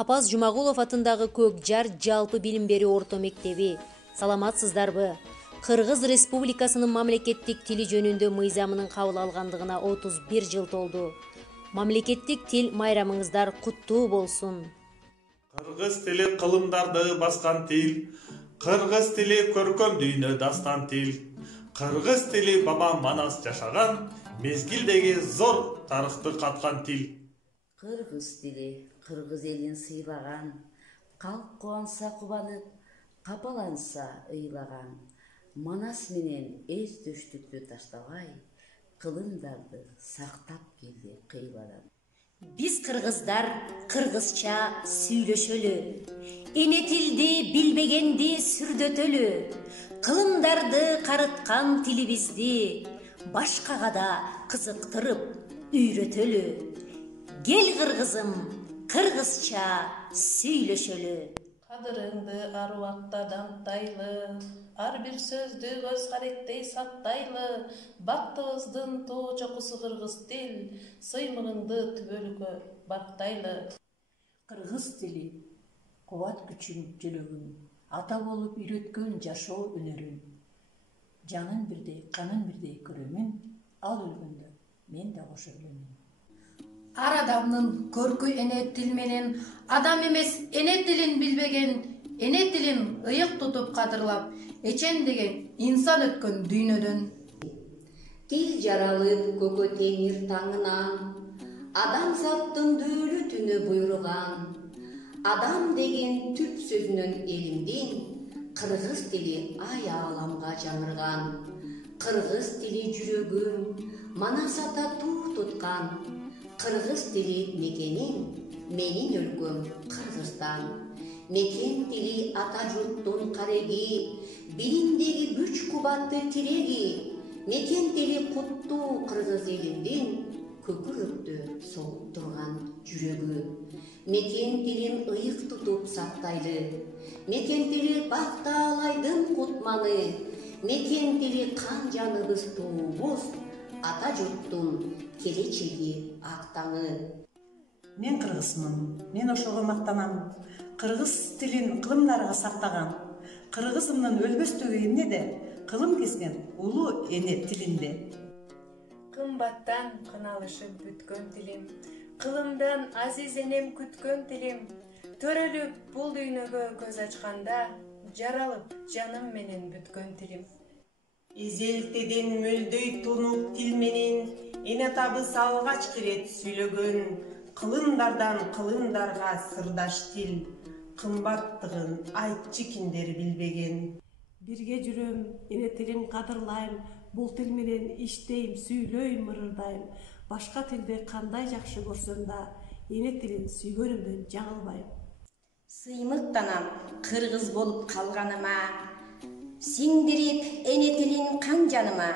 Апаз Жумагулов атындагы Көк Жар жалпы билим берүү орто мектеби. Саламатсыздарбы? Кыргыз Республикасынын мамлекеттик тили жөнүндө мыйзамынын кабыл алгандыгына 31 жыл толду. Мамлекеттик тил майрамыңыздар куттуу болсун. Кыргыз тили кылымдарды баскан тил, кыргыз тили көркөм дүйнө дастан тил, кыргыз тили баба Манас жашаган, мезгилдеги зор тарыхты каткан тил. Кыргыз тили кыргыз элин сыйлаган, калк кубанса кубанып, капаланса ыйлаган. Манас менен эз төштүктү таштабай, кылымдарды сактап келди кыйладан. Биз кыргыздар кыргызча сүйлөшөлү, эне тилди билбегенди сүрдөтөлү, кылымдарды карыткан тилибизди башкага да кызыктырып үйрөтөлү. Гел кыргызым, кыргызча сүйлөшөлү. Кадырыңды ар убакта дантайлы, ар бир сөздү көз каректей сактайлы. Бактыбыздын тоо чокусу кыргыз тил, сыймыгыңды түбөлүккө бактайлы. Кыргыз тили кубат күчүң жүрөгүм, ата болуп үйрөткөн жашоо өнөрүм. Жанын бирдей, канын бирдей көрөмүн, ал өлгөндө мен да кошо өлөмүн. Ар адамдын көркү эне тил менен, адам эмес эне тилин билбеген, эне тилин ыйык тутуп кадырлап, эчен деген инсан өткөн дүйнөдөн. Тил жаралып көкө теңир таңынан, адам заттын дүүлүтүнө буйруган. Адам деген түп сөзүнөн элимдин, кыргыз тили ай ааламга жаңырган. Кыргыз тили жүрөгүм, Манас ата туу туткан. Кыргыз тили мекеним, менин өлкөм Кыргызстан. Мекен тили ата журттун кареги, билимдеги күч кубатты тиреги. Мекен тили куттуу кыргыз элиндин, көкүрөктө солуп турган жүрөгү. Мекен тилин ыйык тутуп сактайлы, мекен тили бак таалайдын кутманы. Мекен тили кан жаныбыз туубуз, ата журттун келечеги актаңы. Мен кыргызмын, мен ошого мактанам. Кыргыз тилин кылымдарга сактаган. Кыргызымдын өлбөстөгү эмнеде? Кылым кескен улуу эне тилинде. Кымбаттан кыналышып бүткөн тилим, кылымдан азиз энем күткөн тилим. Төрөлүп бул дүйнөгө көз ачканда, жаралып жаным менен бүткөн тилим. Эзелтеден мөлдөй тунук тил менен, эне атабыз алгач ирет сүйлөгөн. Кылымдардан кылымдарга сырдаш тил, кымбаттыгын айтчы киндер билбеген. Бирге жүрөм, эне тилин кадырлайм, бул тил менен иштейм, сүйлөйм, мырырдайм. Башка тилди кандай жакшы көрсөм да, эне тилин сүйгөнүмдөн жаңылбайм. Сыймыктанам кыргыз болуп калганыма, сиңдирип эне тилин кан жаныма.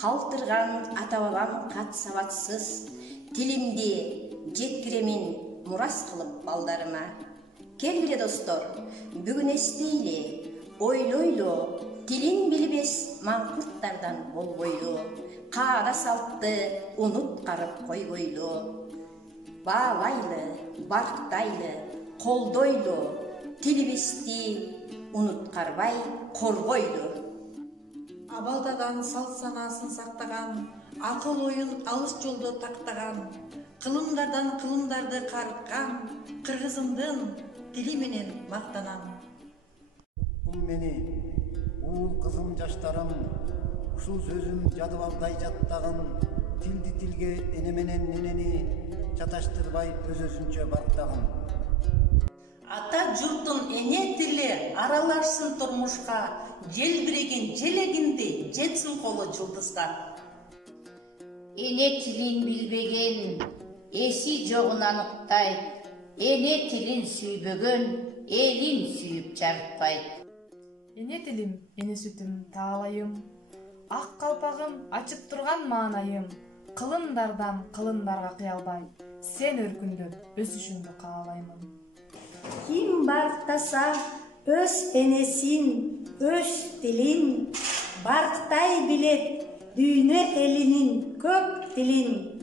Калтырган ата бабам кат сабатсыз, тилимди жеткиремин мурас кылып балдарыма. Келгиле достор, бүгүн эстейли, ойлойлу, тилин билбес маңкурттардан болбойлу. Каада салтты унуткарып койбойлу. Баалайлы, барктайлы, колдойлу, тилибизди унуткарбай коргойлу. Абалдадан салт санаасын сактаган, акыл оюн алыс жолдо тактаган, кылымдардан кылымдарды карыткан, кыргызымдын тили менен мактанам. Мени, уул кызым жаштарым, ушул сөзүм жадыбалдай жаттагын, тилди тилге эне менен ненени чаташтырбай өз-өзүнчө барктагын. Ата журттун эне тили аралашсын турмушка, желбиреген желегинди жетсин колу жылдызга. Эне тилин билбеген эси жогун аныктайт, эне тилин сүйбөгөн элин сүйүп жарытпайт. Эне тилим, эне сүтүм, таалайым, ак калпагым, ачып турган маанайым. Кылымдардан кылымдарга кыялбай, сен өркүндөп өсүшүңдү каалаймын. Ким барктаса өз энесин, өз тилин, барктай билет дүйнө элинин көк тилин.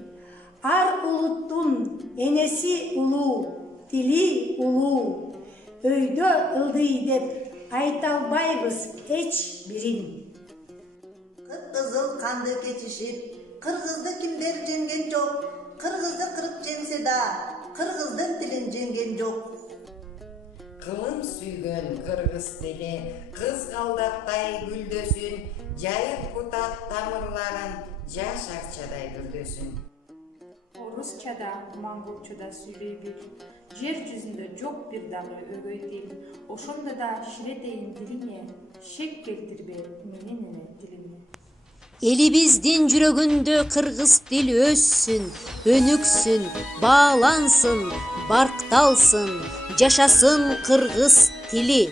Ар улуттун энеси улуу, тили улуу, өйдө ылдый деп айта албайбыз эч бирин. Кып-кызыл канды кечишип, кыргызды кимдер жеңген жок, кыргызды кырып жеңсе да, кыргыздын тилин жеңген жок. Кылым сүйгөн кыргыз тили, кызгалдактай гүлдөсүн, жайып кутат тамырларын, жаш акчадай бүрдөсүн. Орусчада, монголчада сүйлөй бир, жер жүзүндө жок бир дагы өгөй тил. Ошондо да ширетейин тилиңе, шек келтирбе менин эне тилиңе. Элибиздин жүрөгүндө кыргыз тил өссүн, өнүксүн, баалансын, баркталсын, жашасын кыргыз тили.